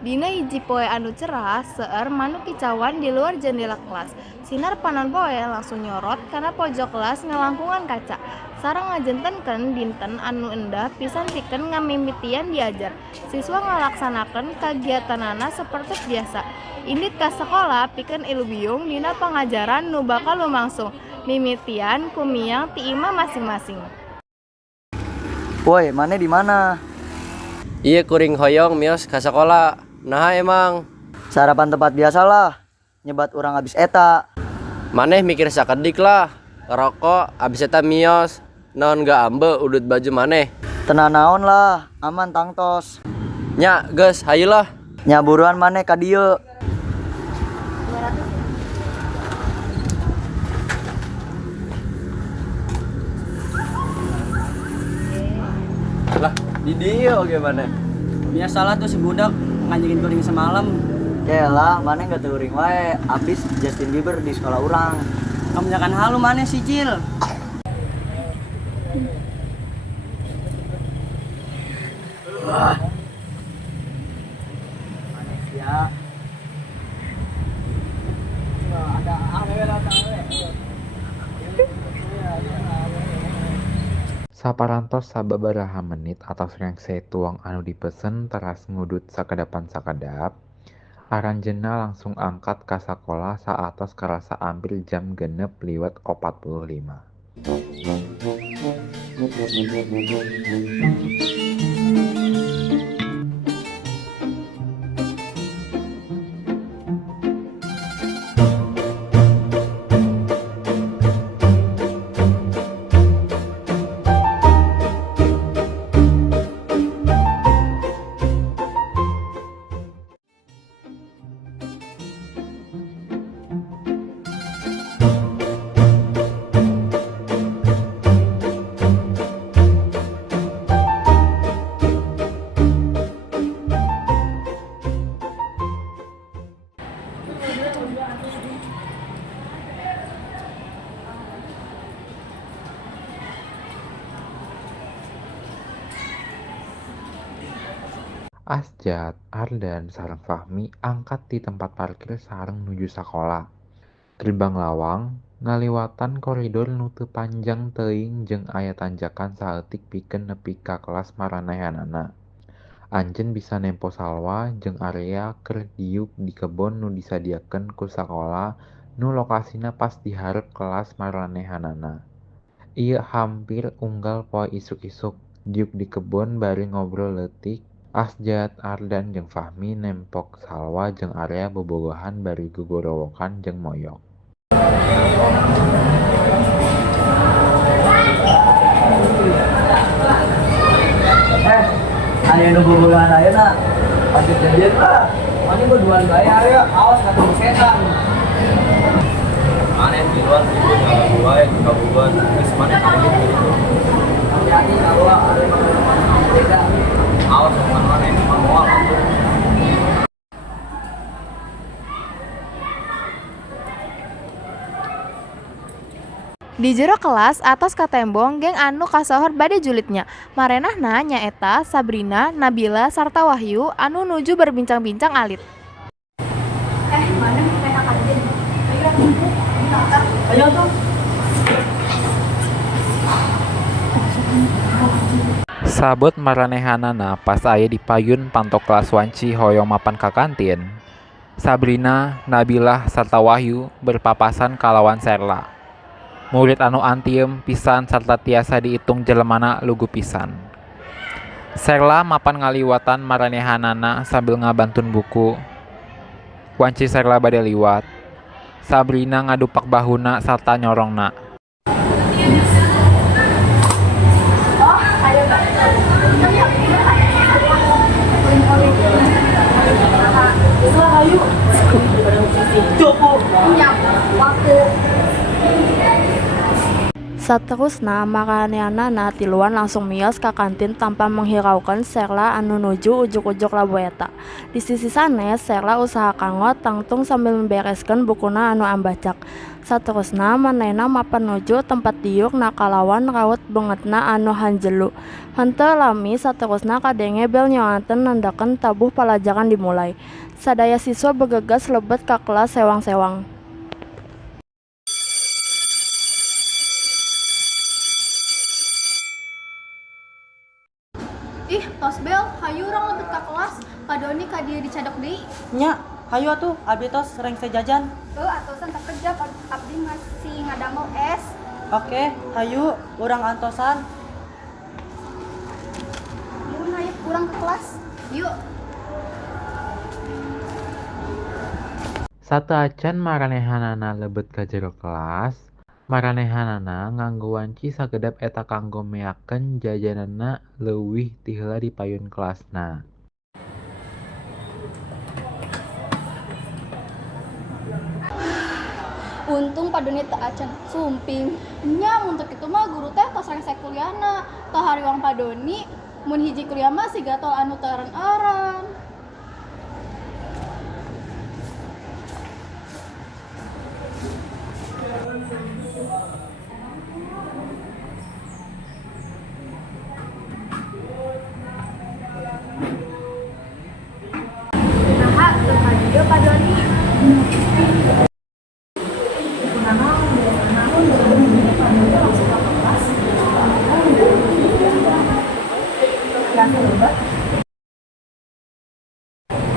Dina hiji poe anu cerah seueur manuk kicauan di luar jendela kelas. Sinar panon poe langsung nyorot kana pojok kelas ngalangkungan kaca. Sareng ngajentenkeun dinten anu endah pisan pikeun ngamimitian diajar. Siswa ngalaksanakeun kagiatanana saperti biasa. Indit ka sakola pikeun ilu biung dina pangajaran nu bakal lumangsung. Mimitian kumiang ti imah masing-masing. Woi, maneh di mana? Iya kuring hoyong mios ka sekolah. Nah emang Sarapan tempat biasalah. Nyebat urang abis eta. maneh mikir sakedik lah. Rokok abis eta mios. Non gak ambe udut baju maneh. Tenang naon lah, aman tangtos. Nya geus hayeulah. Nya buruan maneh ka dieu. Lah di dieu oge maneh. Biasalah tuh si budak ngajakin kuring semalam. Yaelah, maneh enggak teuring wae. Abis Justin Bieber di sekolah urang. Kebanyakan halu mana si Cil? Ya. Saparantos sababaraha menit atau srengse tuang anu dipesen teras ngudut sakedap aranjeunna langsung angkat ka sakola saatos karasa ambil jam 6:45. Asjad, Ardan, sareng Fahmi angkat di tempat parkir sareng nuju sakola. Gerbang lawang ngaliwatan koridor nu teu panjang teuing jeung aya tanjakan saeutik pikeun nepi ka kelas maranehanana. Anjeun bisa nempo salwa jeung area keur diuk di kebon nu disadiakeun ku sakola nu lokasina pas di hareup kelas maranehanana. Ieu hampir unggal poe isuk-isuk, diuk di kebon bari ngobrol leutik. Asjad, Ardan, jeung Fahmi nempok salwa jeung area bobogohan bari gogorowokan jeung moyok. Aya nu bobogohan ayeuna. Lanjut janjian lah. Maneh berduaan bayar ya, awas ketemu setan. Maneh di luar ribut kalau wae kabugan geus maneh anjing gitu. Hati-hati kalau ada yang beda. Awas sama maneh moal atuh. Di jero kelas atos ka tembong geng anu kasohor bade julidnya. Marenahna nyaeta Sabrina, Nabila, sarta Wahyu anu nuju berbincang-bincang alit. Ayo tuh. Sabot maranehanana pas aya di payun pantok kelas wanci hoyong mapan ka kantin. Sabrina, Nabilah, sarta Wahyu berpapasan kalawan Serla. Murid anu antiem pisan sarta tiasa diitung jelemana lugu pisan. Serla mapan ngaliwatan maranehanana sambil ngabantun buku. Wanci Serla bade liwat. Sabrina ngadupak bahuna sarta nyorongna. Saterusna maranehanana tiluan langsung mios ka kantin tanpa menghiraukeun Sheila anu nuju ujuk-ujuk labu eta. Di sisi sanes Sheila usaha kangot tangtung sambil membereskeun bukuna anu ambacak. Saterusna manehna mapan nuju tempat diuk nakalawan raut beungeutna anu hanjelu. Henteu lami saterusna kadenge bel nyoanteun nandakeun tabuh palajaran dimulai. Sadaya siswa bergegas lebet ka kelas sewang-sewang. Ih, tos bel, hayu urang lebet ka kelas. Kak Doni ka dieu dicadok deui. Nya, hayu atuh abdi tos reng sejajan. Atosan tak kerja abdi masih ngadamel es. Oke, hayu urang antosan. Mun hayu urang ke kelas. Yuk. Sateuacan maranehanana lebet ka jero kelas, maranehanana nganggo wanci sagedap eta kanggo meakeun jajananna leuwih ti heula di payun kelasna. Untung Pak Doni teu acan sumping. Nya mun teu kitu mah guru teh tos rengse kuliahna. Tah hariwang Pak Doni mun hiji kuliah mah siga tol anu teu eureun-eureun. Nah, teu ka dieu Pak Doni.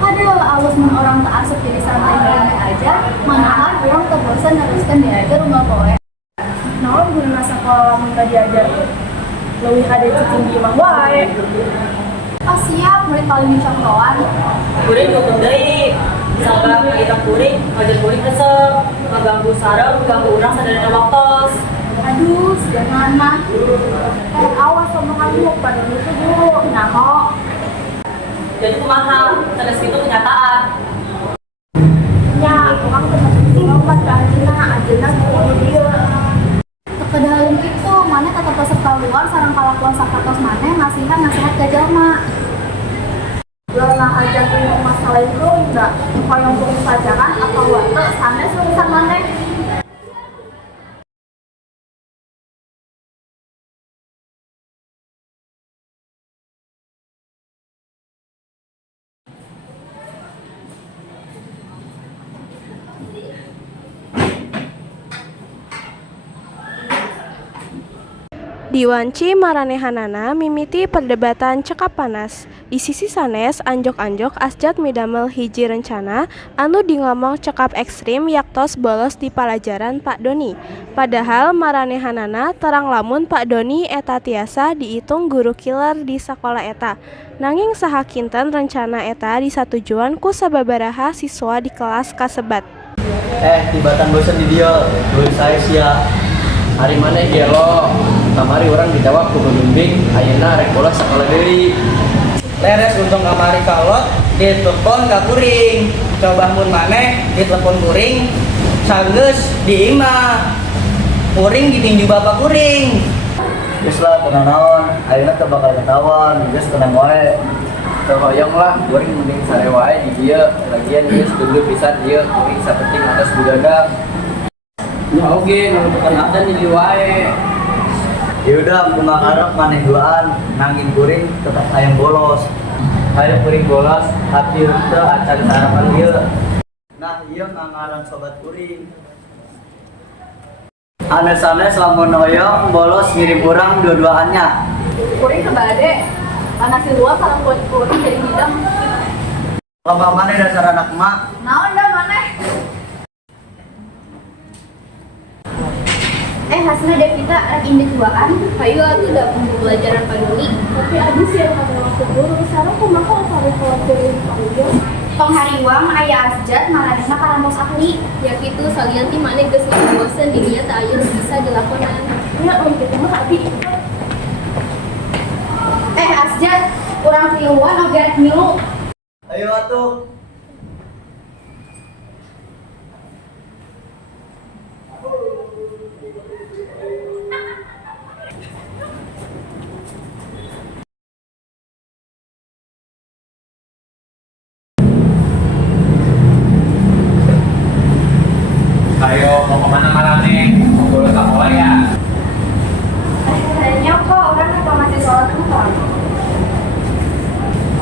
Aduh, alus mun orang tak asup jadi santai-santai aja, manahan orang teu bosan neruskeun diajar rumah poe. Naon gunana sakola lamun teu diajar? Leuwih hade cicing di imah wae. Oh siap, murid paling contohan. Kuring tutup deui. Sabab kita kuring, ngajar kuring resep, ngaganggu sareng, ganggu urang sadayana waktos. Aduh, sederhana. Awas sama kamu, pada itu dulu. Namo. Jadi kumaha, sanes kitu kenyataan. Ya, orang teu penting obat ka ajeuna kudu dieu. Teu kedahareun kitu, maneh tetep resep kaluar sareng kalakuan sapatos maneh nasihat ka jalma. Leulah aja punya masalah itu enggak hoyong kuring pelajaran atau teu sanes urusan maneh. Di wanci maranehanana mimiti perdebatan cekap panas. Di sisi sanes anjok-anjok asjad midamel hiji rencana anu dingomong cekap ekstrim yaktos bolos di palajaran Pak Doni. Padahal maranehanana terang lamun Pak Doni eta tiasa diitung guru killer di sekolah eta. Nanging saha kinten rencana eta disatujuan ku sababaraha siswa di kelas kasebat. Tibatan bosan di dia, dulu saya sia. Hari mana gelo? Kamari orang dijawab ku bimbing, ayeuna rek bolos sekolah deui. Leres untung kamari kalot, ditelepon ka kuring. Coba mun maneh ditelepon kuring, sanggeus di imah. Kuring ditinju bapak kuring. Geus lah tenang naon, ayeuna teu bakal ketahuan, geus tenang wae. Teu hoyong lah, kuring mending sare wae di dieu. Lagian geus dulu pisan dieu, kuring sapenting atas budadak. Ya oge, nu bukan ada di wae. Yaudah, aku makarep maneh duaan, nangin kuring tetap hayang bolos. Hayang kuring bolos, hati teu acan sarapan ieu. Nah, ieu ngangaran sobat kuring. Anes-anes lamun hoyong bolos ngirim urang dua-duaannya. Kuring kebade. Anak si luar sareng kuring jadi ngidam. Loba maneh dasar anak emak. Naon dah maneh? Hasilnya Devita anak indek duaan. Hayu atuh udah pembelajaran Pak Doni. Tapi abis ya kata waktu guru sekarang kumaha kalau kalau dari Pak Doni. Tong hariwang aya asjad maranehna karamos ahli. Ya kitu salian ti maneh geus bosen di dieu teh aya nu bisa dilakonan. Ya kitu mah abi. Asjad, urang tiluan oge ngilu. Ayo atuh. Ayo, mau kemana Marane? Mau bolos sekolah ya? Kayaknya kok orang apa masih sholat kan?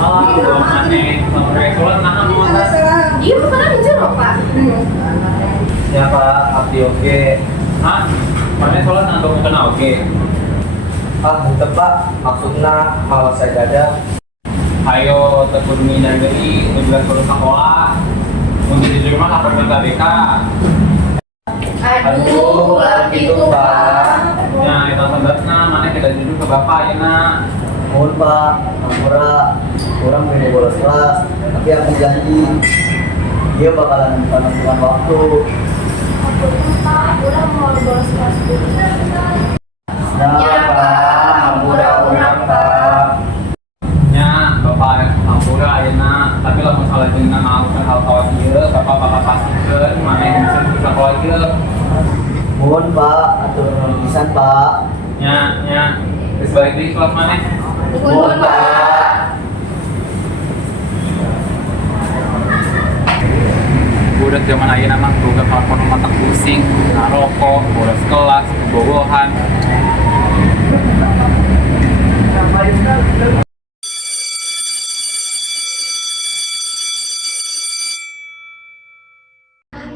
Belum Mane. Mau kayak sholat mana mau tas? Iya, bukan di jero, Pak. Ya Pak, abdi oge. Hah? Mane sholat nggak mau kenal oke? Bukan Pak, maksudnya malas sajadah. Ayo, tekun mina dari menjelas bolos sekolah. Mau jadi rumah lapor ke KBK. Aduh, gitu Pak. Nah, itu sebenarnya Mane tidak jujur ke bapak ya nak. Mohon Pak, ampura, orang pengen bolos kelas, tapi aku janji dia bakalan penentuan waktu. Pak, udah mau bolos kelas dulu. Nah Pak, ampura orang Pak. Ya, bapak ampura ya nak. Tapi lah masalah jenengan melakukan hal tawat ieu, bapak bakal pastikan Mane bisa di sekolah ieu. Mohon Pak, atur pisan Pak. Ya. Terus balik di kelas Mane. Mohon Pak. Udah zaman ayeuna mah boga telepon mata pusing, ngarokok, bolos kelas, bobogohan.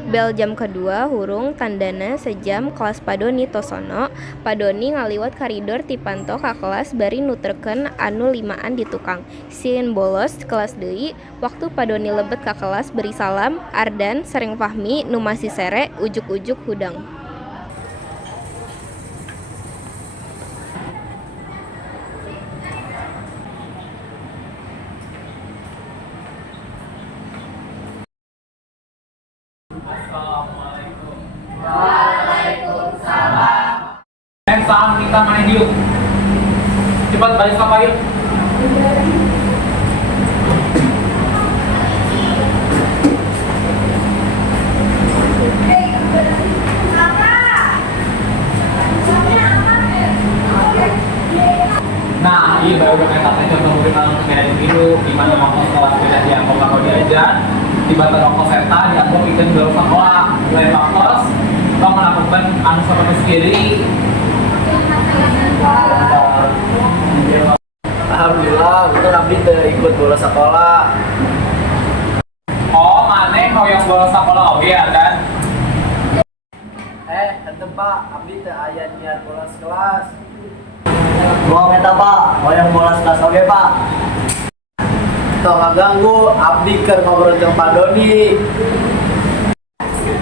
Bel jam kedua hurung tandana sejam kelas Padoni tosono. Padoni ngaliwat koridor ti panto ka kelas bari nuturkeun anu limaan di tukang. Sieun bolos kelas deui. Waktu Padoni lebet ka kelas beri salam, Ardan sareng Fahmi nu masih sere ujuk-ujuk hudang. Salam kita main yuk. Cepat balik ke yuk. Nah, ini baru berkaitan contoh murid langsung kayak gitu, di mana waktu sekolah tidak diangkut atau diajar, tiba-tiba rokok serta diangkut ikan belum sekolah, mulai faktos, kau melakukan anu seperti sendiri. Alhamdulillah, betul abdi teu ikut bolos sekolah. Oh, Mane hoyong bolos sekolah oke ya kan? Henteu Pak, abdi teu aya niat bolos kelas. Mau eta Pak, hoyong bolos kelas oge Pak. Tong ngaganggu, abdi keur ngobrol jeung Pak Doni.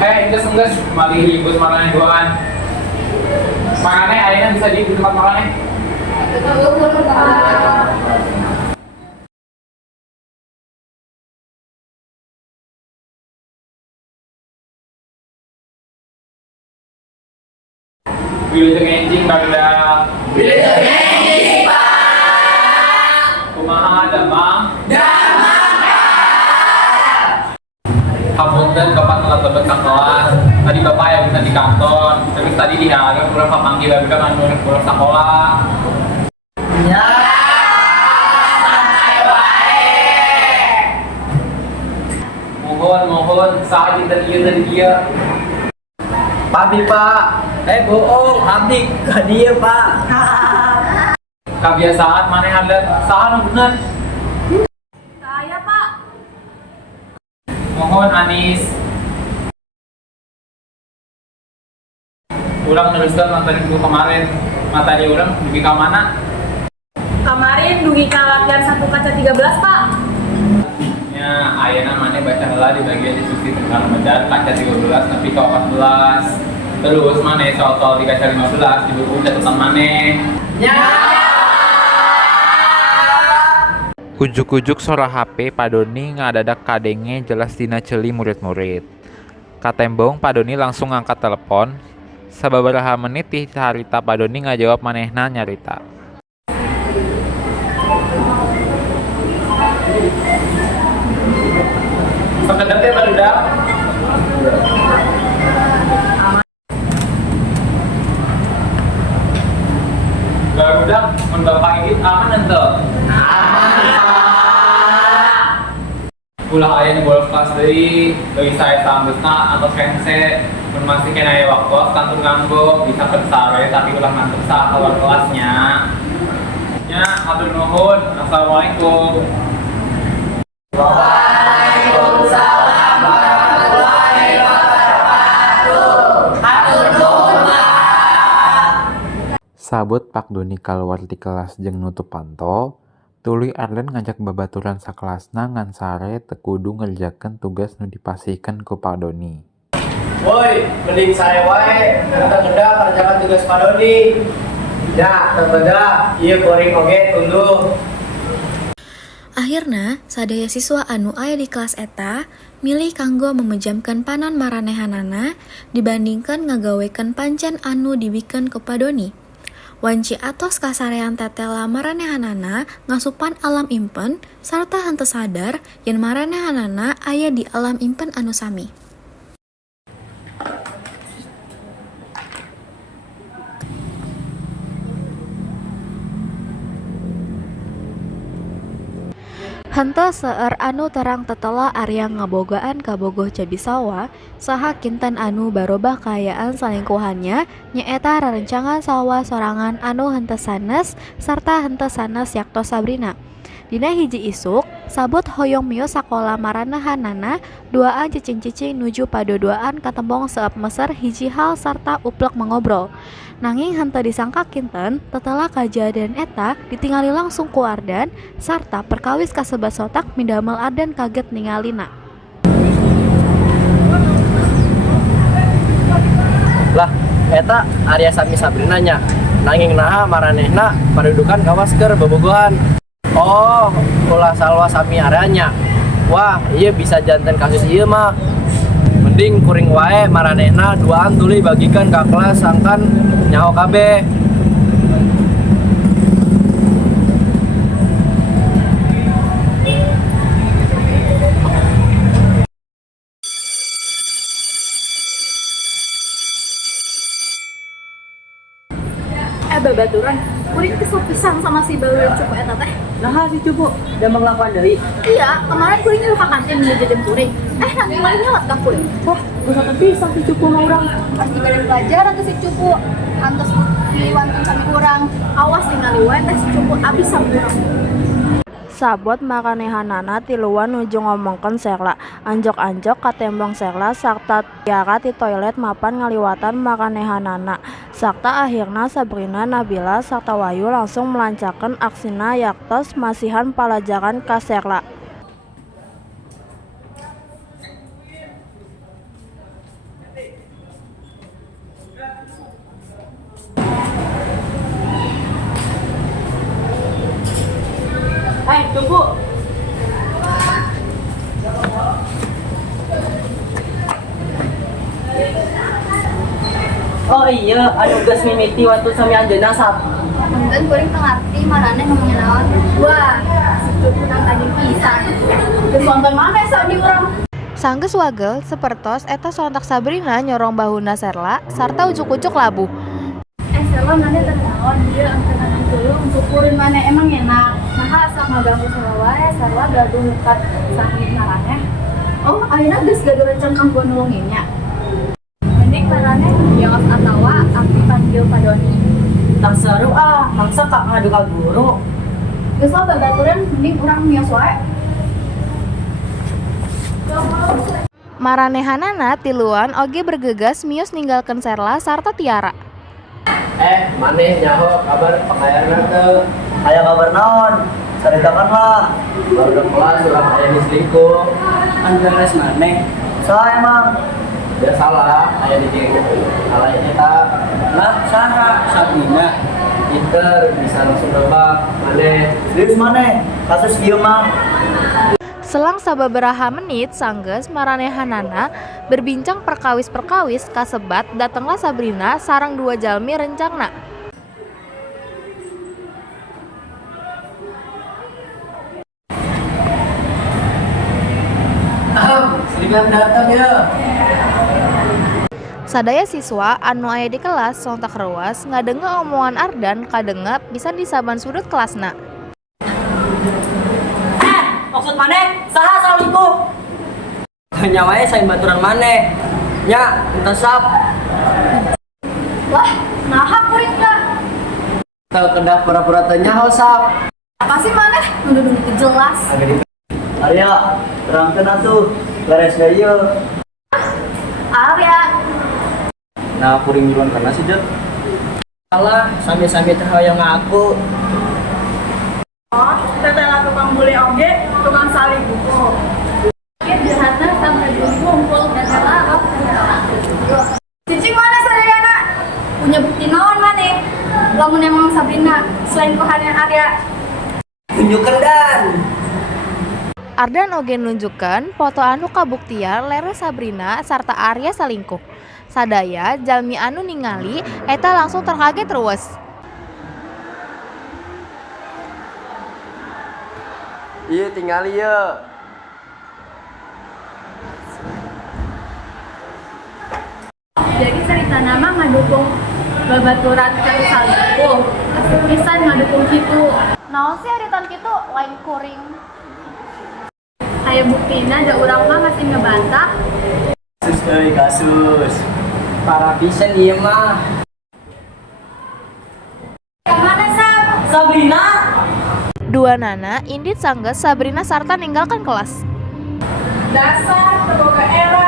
Enggeus mari ribut marane doan. Marane ayeuna bisa di tempat marane. Wilujeng enjing barudak. Wilujeng enjing Pak. Kumaha damang? Hapunten Bapak telah tebet ka kelas. Tadi Bapak yang bisa di kantor. Terus tadi di hari kurang papanggil baru kan anu kurang sekolah. Ya. Mohon saja dari dia. Papi Pak, bohong, abdi ka dieu Pak. Kebiasaan mana ada salah nu bener. Saya, Pak. Mohon Anis. Urang neruskeun materi ku kemarin. Materi urang dugi ka mana? Kemarin dugi ka latihan 1 kaca 13, Pak. Ya, ayeuna maneh baca heula di bagian diskusi tentang medan kaca 13 tapi ke 14. Terus maneh soal di kaca 15 di buku catatan maneh. Ya. Ujuk-ujuk sora HP Padoni ngadadak kadenge jelas dina ceuli murid-murid. Katembong Padoni langsung ngangkat telepon. Sababaraha menit ti harita Padoni ngajawab manehna nyarita. Sekedap ya barudak. Barudak mun Bapak Igit aman henteu? Ulah aya di bolos kelas deui, bagi saya sambesna atau sense mun masih kena aya waktu kantun nganggo bisa kesare tapi ulah ngantuk sa keluar kelasnya. Ya, hatur nuhun. Assalamualaikum. Waalaikumsalam warahmatullahi wabarakatuh. Hatur nuhun. Sabut Pak Doni kaluar ti kelas jeung nutup panto, tuluy Arlen ngajak babaturan sakelasna ngan sare teu kudu ngerjakeun tugas nu dipasihkeun ku Pak Doni. Woi, mending saya wae ngeda kerjakan tugas Pak Doni. Ya, tebeda ieu kuring oge tunduh. Akhirna, sadaya siswa anu aya di kelas eta milih kanggo memejamkan panon maranehanana dibandingkan ngagawekan pancen anu dibikeun ku Padoni. Wanci atos kasarean tetela maranehanana ngasupan alam impen sarta henteu sadar yen maranehanana aya di alam impen anu sami. Henteu seueur anu terang tetela area ngabogaan ka bogoh Cabisawa saha kinten anu barobah kaayaan salingkuhannya nyaeta rerencangan sawa sorangan anu henteu sanes sarta henteu sanes yakto Sabrina. Dina hiji isuk, sabut hoyong miyos sakola maranehanana duaan cicing-cicing nuju padodoaan katembong seup meser hiji hal sarta uplek mengobrol. Nanging henteu disangka kinten tetela kajadian eta ditingali langsung ku Ardan sarta perkawis kasebat sotak mindamel Ardan kaget ningalina. Lah, eta Arya sami Sabrina nya. Nanging naha maranehna padudukan kawas keur bobogohan. Oh, ulah salwa sami aranya. Wah, ieu bisa janten kasus ieu mah. Mending kuring wae maranehna duaan tuluy bagikan ka kelas sangkan nyaho kabeh. Babaturan, kuring kesel pisan sama si bawel cupu eta teh. Nah, si cupu udah mengelakuan deui. Iya, kemarin kuring nyuruh ka kantin beli jajan kuring. Nanti maling nyelot ka kuring. Wah, gua pisan si cupu mah urang. Pasti balik pelajaran tuh si cupu. Antos diliwantun sama kurang. Awas ningali wae teh si cupu abis sama urang. Sabot maranehanana tiluan nuju ngomongkeun Serla. Anjok-anjok katembong Serla sarta tiara ti toilet mapan ngaliwatan maranehanana. Sarta akhirna Sabrina, Nabila, sarta Wayu langsung melancarkan aksina yaktos masihan pelajaran ka Serla. Tunggu. Oh iya, anu geus mimiti waktu sami anjeunna sap. Punten kuring teu ngarti maraneh ngomongin naon. Wah, si cupu nang tadi pisan. Geus nonton mana sa di urang? Sanggeus wagel sapertos eta sontak Sabrina nyorong bahuna Serla sarta ujuk-ujuk labuh. Serla mana teh naon ieu angkeun tulung syukurin mana emang enak. Nah, asa ngaganggu Serla wae, Serla gaduh mukat sami maraneh. Oh, ayeuna geus gaduh rencang kanggo nulunginnya. Mending maraneh nyaos atawa abdi panggil Padoni. Tak seru mangsa kak ngadu ka guru. Geus lo babaturan mending urang nyaos wae. Maranehanana tiluan oge bergegas mios ninggalkeun Serla sarta Tiara. Maneh nyaho kabar pakayarna teu? Aya kabar naon? Caritakan lah. Baru kelas urang aya di selingkuh. Andres maneh. Saha emang? Ya salah, aya di salah eta. Lah, saha Sabrina? pinter, bisa langsung nebak mana. Serius mana? Kasus ieu mah. Selang sababaraha menit sanggeus maranehanana berbincang perkawis-perkawis kasebat datanglah Sabrina sareng dua jalmi rencangna. Seringan datang ya. Sadaya siswa anu aya di kelas sontak reuas ngadenge omongan Ardan kadenge pisan di saban sudut kelasna. Maksud maneh saha salingkuh? Hanya wae sain baturan maneh. Nya, entah sap. Wah, naha kuring ka? Teu kedah pura-pura teu nyaho sap. Apa sih maneh? Nuduh jelas. Arya, terangkeun atuh. Beres deui ieu. Arya, Nah, kuring duluan kana sih, Jod. Salah, sambil-sambil teh hoyong aku. oh, teteh lah tukang bule oge, tukang salih buku. Oke, jahatna sampai ngumpul dan larok. Cicing mana sadayana? Punya bukti naon maneh? Lamun emang Sabrina selain kohannya Arya. Tunjukkeun dan. Ardan oge nunjukkeun foto anu kabuktian lere Sabrina sarta Arya salingkuh. Sadaya jalmi anu ningali eta langsung terkaget terus. Iya tinggal ieu. Jadi cerita nama ngadukung babaturan kali salingkuh. Asli pisan ngadukung kitu. Naon sih aritan kitu lain kuring. Aya buktina da urang mah masih ngebantah. Kasus euy, kasus. Para pisan ieu mah. Yang mana Sab? Sabrina. Dua nana indit sanggeus Sabrina sarta ninggalkan kelas. Dasar teboga era.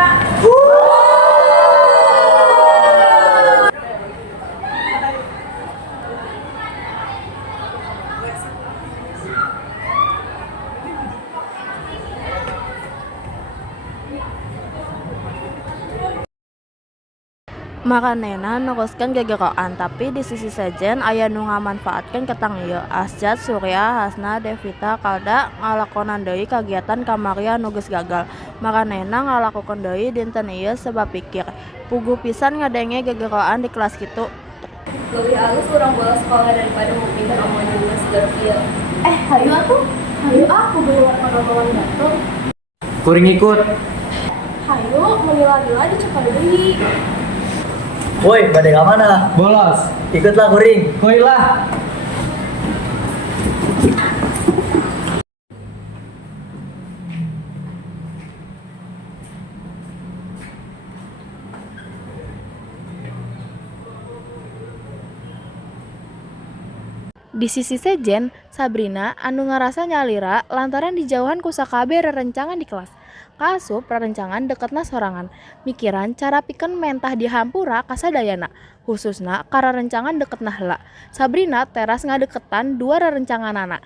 Makanena neruskeun gegeroan tapi di sisi sejen aya nu ngamanfaatkeun ketang ieu. Asjad, Surya, Hasna, Devita, Kalda ngalakonan deui kagiatan kamaria nu geus gagal. Makanena ngalakukeun deui dinten ieu sebab pikir puguh pisan ngadenge gegeroan di kelas kitu. Lebih halus kurang bolos sekolah daripada mau pindah omongan juga segala feel. Hayu atuh. Hayu aku bawa pengalaman batur. Kuring ikut. Hayu melila-lila di Cekadeuy. Woi, bade ka mana? Bolos. Ikutlah kuring. Hoi lah. Di sisi sejen, Sabrina anu ngarasa nyalira lantaran dijauhan ku sakabe rerencangan di kelas. Kaasup rerencangan deketna sorangan, mikiran cara pikeun mentah dihampura kasadayana, khususna ka rerencangan deketna heula. Sabrina teras ngadeketan dua rerencanganana.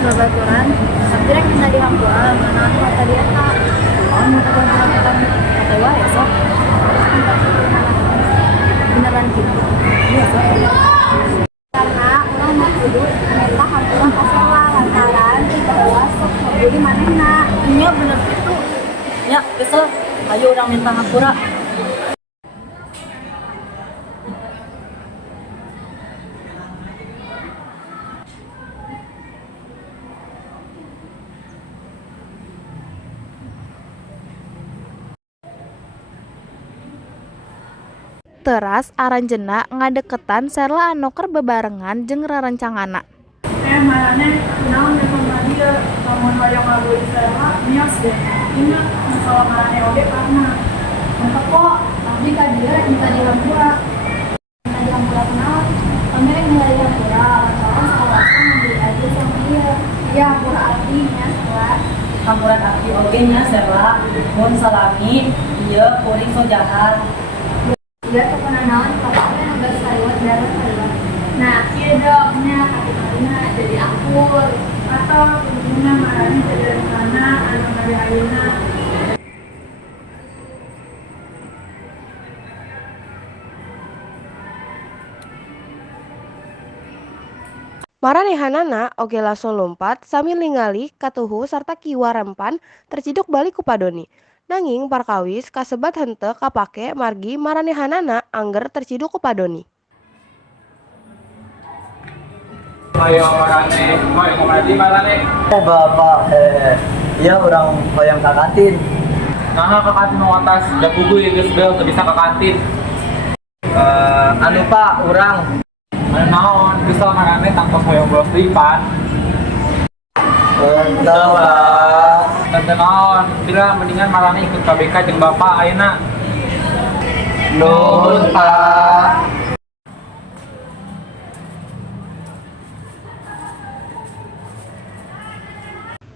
Babaturan, tapi rek bisa dihampura mana kata dia tak. Oh, mau kata kata wae sok. Beneran gitu. Iya sok. Karena orang mah kudu minta hampura ka sekolah lantaran bahwa sok di manehna. Iya bener gitu. Ya, kesel. Ayo orang minta hampura. Teras aranjeunna ngadeketan Serla anu keur bebarengan jeung rerencangana. Marane naon sama dia lamun hoyong ngabuli Serla mios deh. Ingat masalah marane oge karena mantep kok abdi ka dia minta dihampura. Minta dihampura kenal. Kami rek minta dihampura lantaran sekolah ngambil aja sama dia. Iya, hampura abdinya sekelas. Hampuran abdi oge nya Serla. Mun salami ieu kuring so jahat. Dia tuh pernah naon pokoknya nggak saliwat darah saliwat. Nah, iya dongnya kaki Marina jadi akur atau kemudian marahnya jadi rencana anu dari ayeuna. Maranehanana oge langsung lompat sambil ningali katuhu sarta kiwa rempan terciduk balik ku Padoni. Nanging parkawis kasebat henteu kapake margi maranehanana angger terciduk ku Padoni. Ayo marane, mau kemana di marane? Oh bapak, iya orang hoyong ka kantin. Nah, ke kantin mau atas, dan buku ya guys, bel, bisa ke kantin. Anu Pak, urang Mana naon, bisa marane tanpa hoyong bolos lipat. Entah pak. Tante naon, bila mendingan marane ikut KBK jeung bapak, ayeuna. Nuhun pak.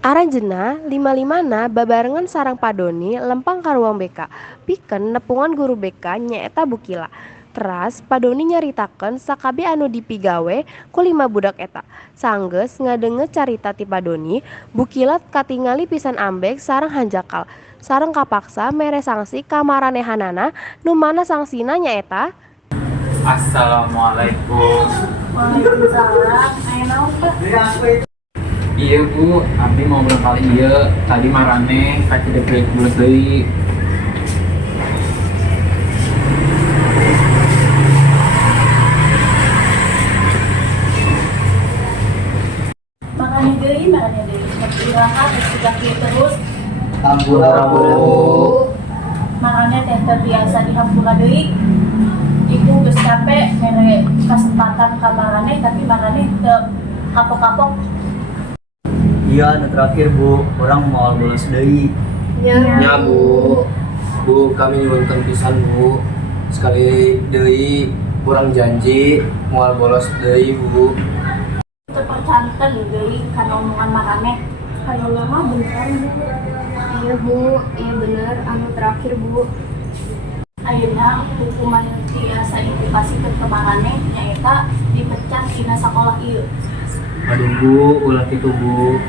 Aranjeunna lima-limana babarengan sareng Padoni lempang ka ruang BK. Pikeun nepungan guru BK nyaeta Bukila. Teras Padoni nyaritakeun sakabe anu dipigawe ku 5 budak eta. Sanggeus ngadengeut carita ti Padoni, Bukila katingali pisan ambek sareng hanjakal. Sareng kapaksa mere sangsi ka maranehanana nu mana sangsina nyaeta Assalamualaikum. Waalaikumsalam. Aya naon Pak? Iya bu, abdi mau berapa kali iya. Tadi marane kaki deket bulas deui. Makanya deui. Istirahat, istirahat terus. Ampura bu. Makanya teh terbiasa dihampura deui. Ibu geus capek mere kasempatan ka marane tapi marane teu kapok-kapok. Iya, anu terakhir bu, orang mau bolos deui. Ya Bu. Bu, kami nyuwunkeun pisan Bu. Sekali deui urang janji moal bolos deui Bu. Terpercanten deui kana omongan marane. Kalau lama beneran Bu. Iya bu, iya bener, anu terakhir bu. Ayeuna hukuman tiasa implikasikeun ke marane nyaeta dipecat dina sakola ieu. Aduh Bu, ulah kitu Bu.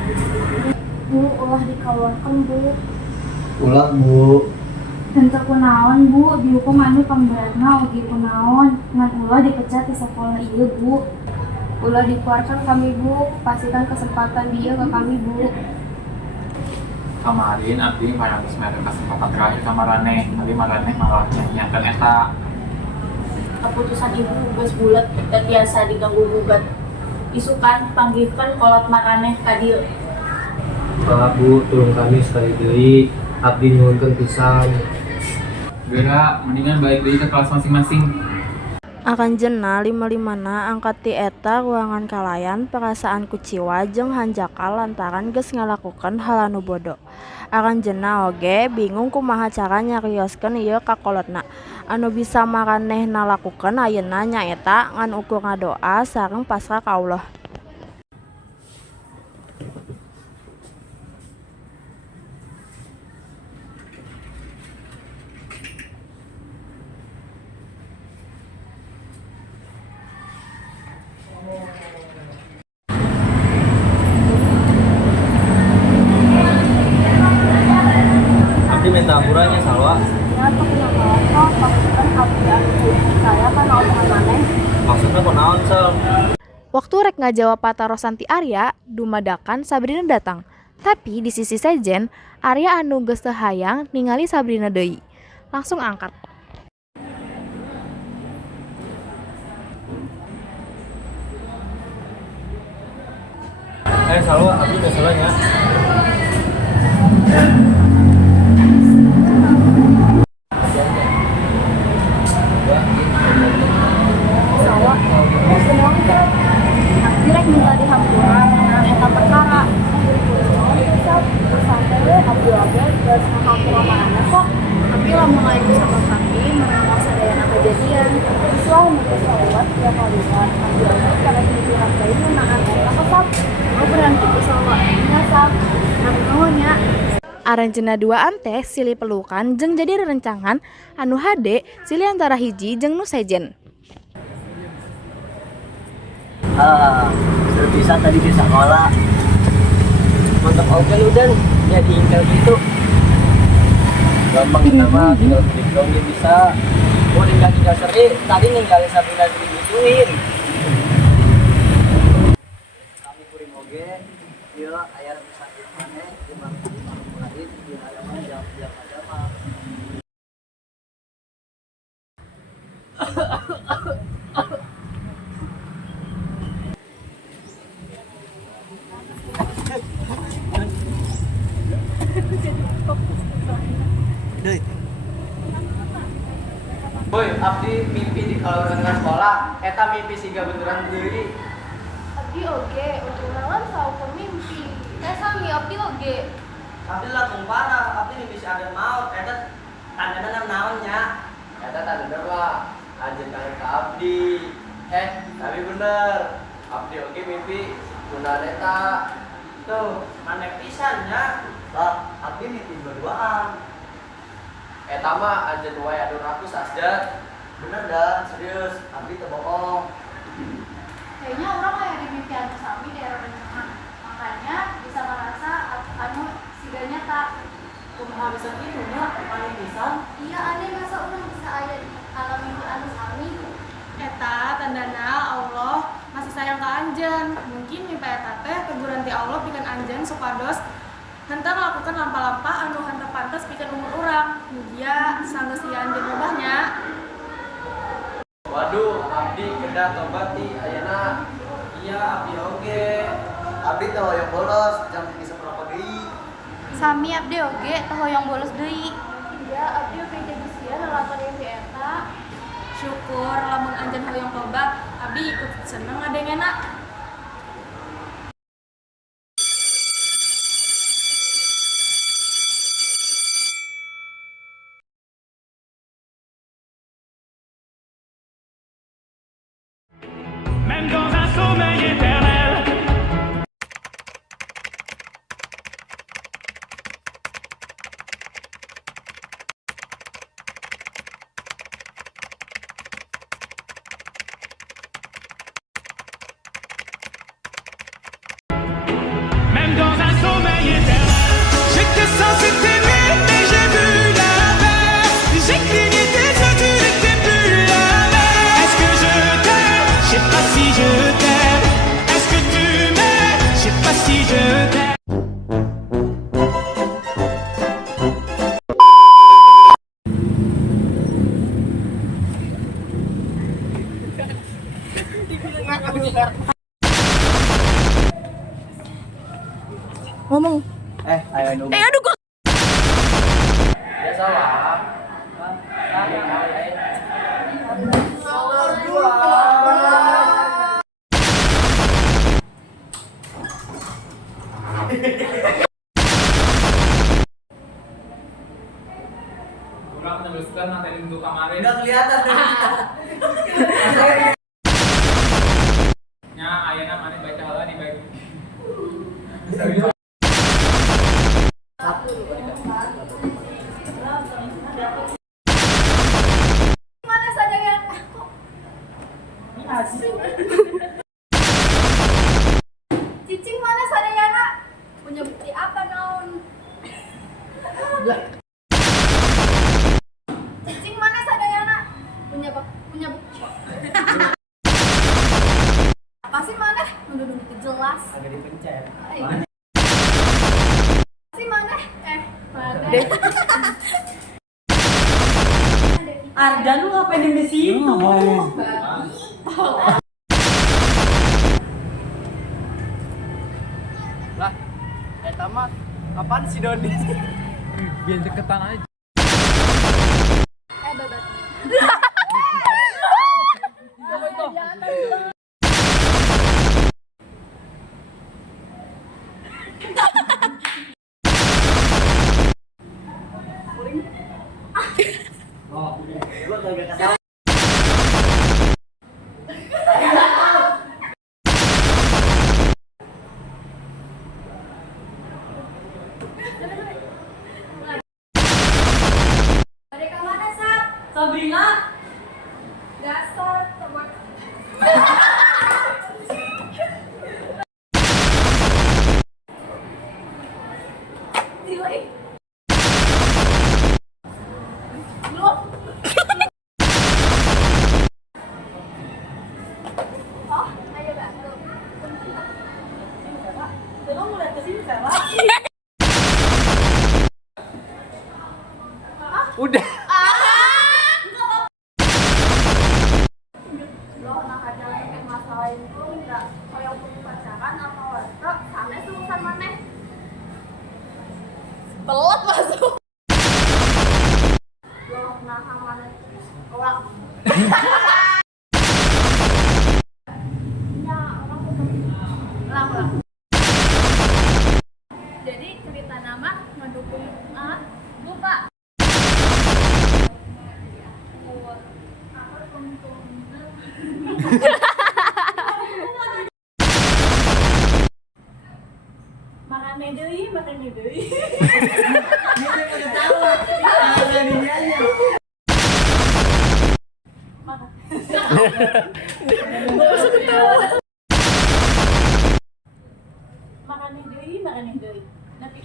Bu, ulah dikaluarkeun Bu. Ulah bu. Teu kunaon Bu, dihukum anu pamberatna oge kunaon, ngan ulah dipecat di sakola ieu Bu. Ulah dikeluarkan kami bu, pastikan kesempatan dia ke kami bu. Kemarin abdi parantos mere kesempatan terakhir ka marane, tapi marane malah nyanyiakeun eta. Keputusan ibu geus bulet teu tiasa diganggu gugat. Isukan panggihkeun kolot marane ka dieu. Pak Bu, tolong kami sekali deui. Abdi nyuwunkeun pisan. Geura, mendingan balik deui ke kelas masing-masing. Aranjeunna lima-limana angkat ti eta ruangan kalayan perasaan kuciwa jeung hanjakal lantaran geus ngalakukeun hal anu bodoh. Aranjeunna oge bingung kumaha cara nyarioskeun ieu ka kolotna. Anu bisa maranehna lakukeun ayeuna nyaeta ngan ukur ngadoa sareng pasrah ka Allah. Abdi minta ampuranya Salwa. Ya tuh kenapa pastikan abdi anu saya kan omongan maneh. Maksudnya kunaon Sal? Waktu rek ngajawab patarosan ti Arya, dumadakan Sabrina datang. Tapi di sisi sejen, Arya anu geus teu hayang ningali Sabrina deui. Langsung angkat. Salwa, abdi teu salahnya. Sawa, semua kan direk minta dihampura karena eta perkara. Sampai abdi oge geus ngahampura marane kok. Tapi lamun lain sama kami mereka sadayana kejadian. Islam mereka salawat ya kalian. Abdi oge kana pikiran teh naan eta kesap. Oh berarti sawa ngasap. Namunya Aranjeunna duaan teh silih pelukan jeung jadi rerencangan anu hade silih antara hiji jeung nu sejen. Terpisah tadi di sekolah. Mantap oke lu Dan, jadi ingkel gitu. Gampang kita mah, tinggal klik dong dia bisa. Oh ninggal seri, tadi ninggalin Sabrina digituin. jalma-jalma. Boy, abdi mimpi di kalau dengan sekolah, eta mimpi siga beneran deui. Abdi oge, untuk naon saukur mimpi. Sami abdi oge. Abdi langsung parah, abdi mimpi si Aden maut, eta tandana naonnya. Eta tak bener lah, anjir kangen ke abdi. Tapi bener, abdi oge mimpi beneran eta. Tuh, mana pisannya? Lah, abdi mimpi dua-duaan. Eta mah anjeun wae anu rakus asjad. Bener dah, serius, abdi teu bohong. Kayaknya orang kayak di mimpi anu sami di era rencangan. Makanya bisa merasa anu siganya tak Kumaha bisa kitu nya, paling pisan. Iya aneh masa orang bisa aya di alam mimpi anu sami. Eta tandana Allah masih sayang ke anjeun. Mungkin mimpi eta teh teguran ti Allah pikeun anjeun supados henteu ngalakukeun lampa-lampa anu henteu pantes pikeun umur urang. Mugia sanggeus si anjeun robahnya. Waduh, abdi kedah tobat ti ayeuna. Iya, abdi oge. Abdi teh hoyong bolos, jam 3:00 deui. Sami abdi oge teh hoyong bolos deui. Iya, abdi oge jadi sia ngalakon mimpi eta. Syukur lamun anjeun hoyong tobat, abdi ikut seneng ngadengena. Même dans un sommeil éternel. Même dans un sommeil éternel. J'étais censé t'aimer, mais j'ai vu l'inverse. J'ai cligné tes yeux, tu n'étais plus la même. Est-ce que je t'aime? Je sais pas si je t'aime. Est-ce que tu m'aimes? Je sais pas si je t'aime. Ngomong. Ayo nunggu. Aduh gua. Biasa lah. Kurang meneruskan materi untuk kemarin. Udah kelihatan dari kita. Nya ayeuna maneh baca heula di baik. Mana saja yang Cicing mana sadayana? Punya bukti apa naon? Cicing mana sadayana? Punya bukti. Apa sih mana? Nuduh-nuduh jelas. Agak dipencet. Si mana? Mana? Ardan lu ngapain di situ? Lah, eta mah apaan si Doni? Biar deketan aja. Babat. Gua kagak ketawa. Mereka mana, Sab? Sabrina. Dasar sama Delay. Belum. Oh, ayo bantu. Tolong mulai ke sini, Sarah. Udah. Loh, nah kadang yang masalah itu enggak kayak punya pacaran atau apa, sana urusan maneh. Belot masuk. Loh, nah maneh kelak. Ya, orang ulang. Jadi cerita nama ngedukung lupa. Marane deui. Marane deui. Tapi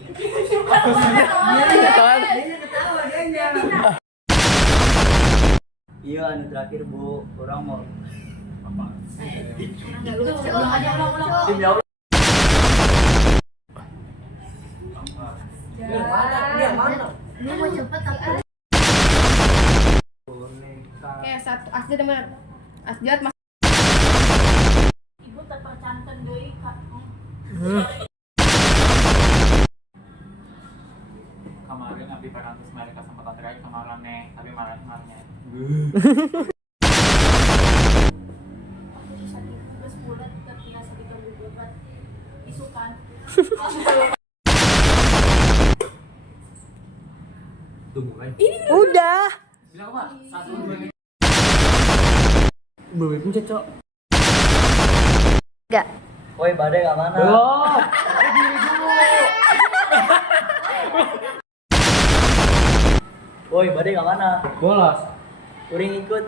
Iya, anu terakhir Bu, orang mau ulang. Dia mana? Lu mau cepet tapi Oke, satu Asjad bener. Asjad mas. Ibu terpercankan deui Kak. Kemarin abdi parantos mereka sama tante kemarin nih, tapi marahnya. Aku bisa terus bulat terbiasa diganggu-gugat. Isukan. Tunggu kan. Udah. Bilang apa? 1 2 3. Belum pencet, Cok. Woi, badai ke mana? Belum. Woi, badai ke mana? Bolos. Uring ikut.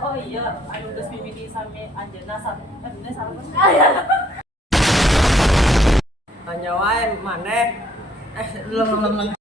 Oh iya, anu geus mimiti sami anjeunna bener sareng. Hanya wae maneh. Leng.